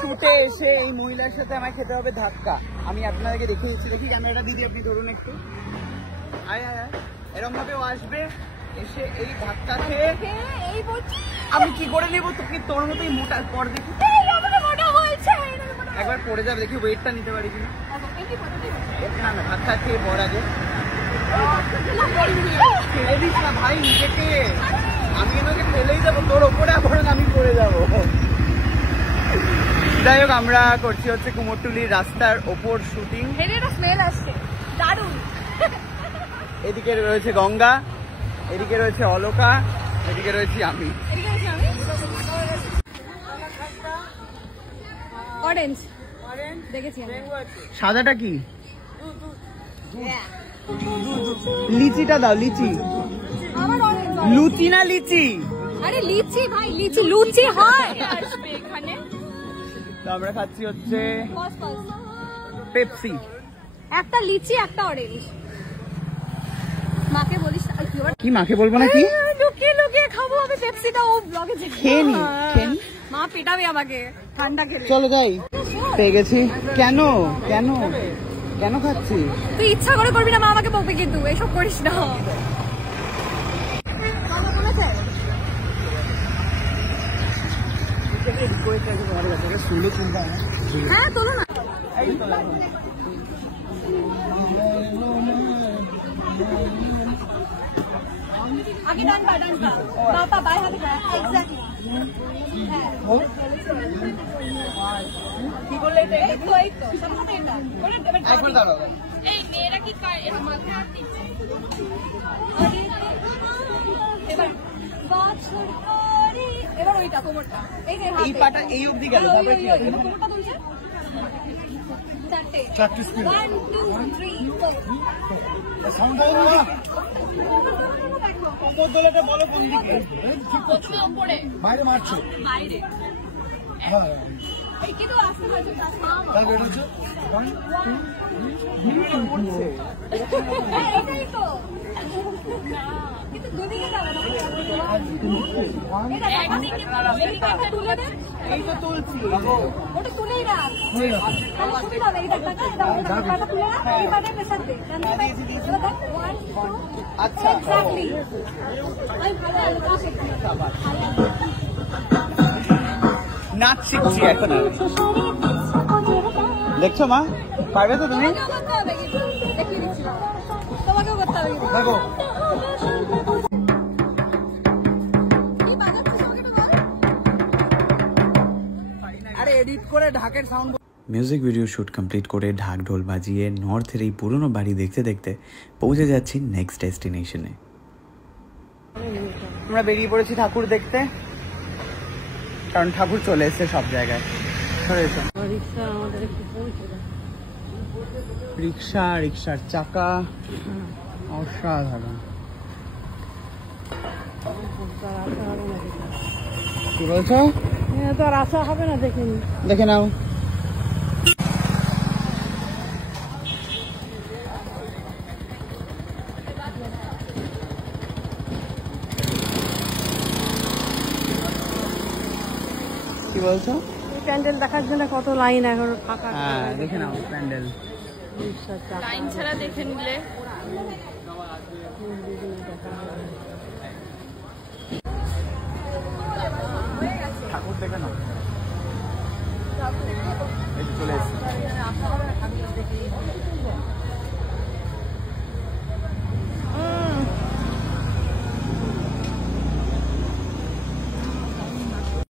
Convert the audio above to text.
শুটে এসে এই মহিলার সাথে আমায় খেতে হবে ধাক্কা। আমি আপনাদেরকে দেখিয়ে দিচ্ছি, দেখি ক্যামেরাটা দিদি আপনি ধরুন একটু। আয় আয় আয়, এরকম ভাবে ও আসবে, এসে এই ধাক্কা খেয়ে আমি কি করে নেবো তোকে? তোর মতোই মোটা পর দেখি একবার পড়ে যাবে, দেখি ওয়েটটা নিতে পারি কিনা। না না, ধাক্কা খেয়ে পর আগে ছেড়ে দিস না ভাই নিজেকে, আমি এনাকে ফেলেই যাবো তোর ওপরে, বরং আমি পড়ে যাবো। যাই হোক, আমরা করছি হচ্ছে কুমোরটুলির রাস্তার ওপর শুটিং। এদিকে রয়েছে গঙ্গা, এদিকে রয়েছে অলোকা, এদিকে রয়েছি আমি। অরেঞ্জ দেখেছি। সাদাটা কি? লিচিটা দাও, লিচি। লুচি না লিচি? আরে লিচি ভাই, লিচি লুচি হয় এখানে। তো আমরা খাচ্ছি হচ্ছে পেপসি। একটা লিচি একটা অরেঞ্জ। মাকে বলিস কি? মাকে বলবো না কি? লুকিয়ে লুকিয়ে খাবো আমি পেপসিটা, ও ব্লগে খেয়ে নি। মা পেটাবে আমাকে ঠান্ডা খেলে। চলো যাই, পেয়ে গেছি। কেন কেন কেন খাচ্ছি? তুই ইচ্ছা করে করবি না, মা আমাকে বকবে কিন্তু, এসব করিস না। হ্যাঁ তোলো না। আগে ডান পা, ডান পা, বাবা বাই হাতে এক্স্যাক্টলি। হ্যাঁ কি করলে? এই তো এই তো সামনে এটা একবার দাঁড়াও। এই মেয়েরা কি এরকম মাথা হাত দিচ্ছে? এবার বছর পরে এবার ওইটা কোমরটা, এই পাটা এই অবধি গেল, তারপরে কি হবে? কোমরটা তুলছে চারটে স্পিড 1 2 3 4 সাউন্ড দাও না। উপর দলটা বলো কোন দিকে? ঠিক আছে, উপরে বাইরে মারছো, বাইরে। হ্যাঁ এই কি তো আসছে হয়তো তার বের হচ্ছে 1 2 পড়ছে। এটাই তো কিন্তু দুদিকে যাবে না, এটা একদিকে তুলে দে। এই তো তুলছি, ওটা তুলেই রাখ, তাহলে সুবিধা হবে। এটা টাকা এটা তুলে রাখ, এই পাটে প্রেসার দে। আচ্ছা এক্স্যাক্টলি। আমি ভালো আলোচনা শিখছি, নাচ শিখছি এখন। দেখছো মা, পারবে তো তুমি? দেখিয়ে দিচ্ছি, তোমাকেও করতে হবে। দেখো আরে এডিট করে ঢাকের sound. Music video shoot complete করে ঢাক ঢোল বাজিয়ে নর্থের এই পুরনো বাড়ি দেখতে দেখতে পৌঁছে যাচ্ছি নেক্সট ডেস্টিনেশনে। আমরা বেরিয়ে পড়েছি ঠাকুর দেখতে, কারণ ঠাকুর চলে এসছে সব জায়গায়। রিক্সা, রিক্সার চাকা অসাধারণ। কি বলছো? তো আর আশা হবে না, দেখিনি, দেখে নাও। কি বলছো? প্যান্ডেল দেখার জন্য কত লাইন এখন ফাঁকা। হ্যাঁ দেখে নাও প্যান্ডেল, লাইন ছাড়া দেখে নিলে। ঠাকুর দেখে নাও।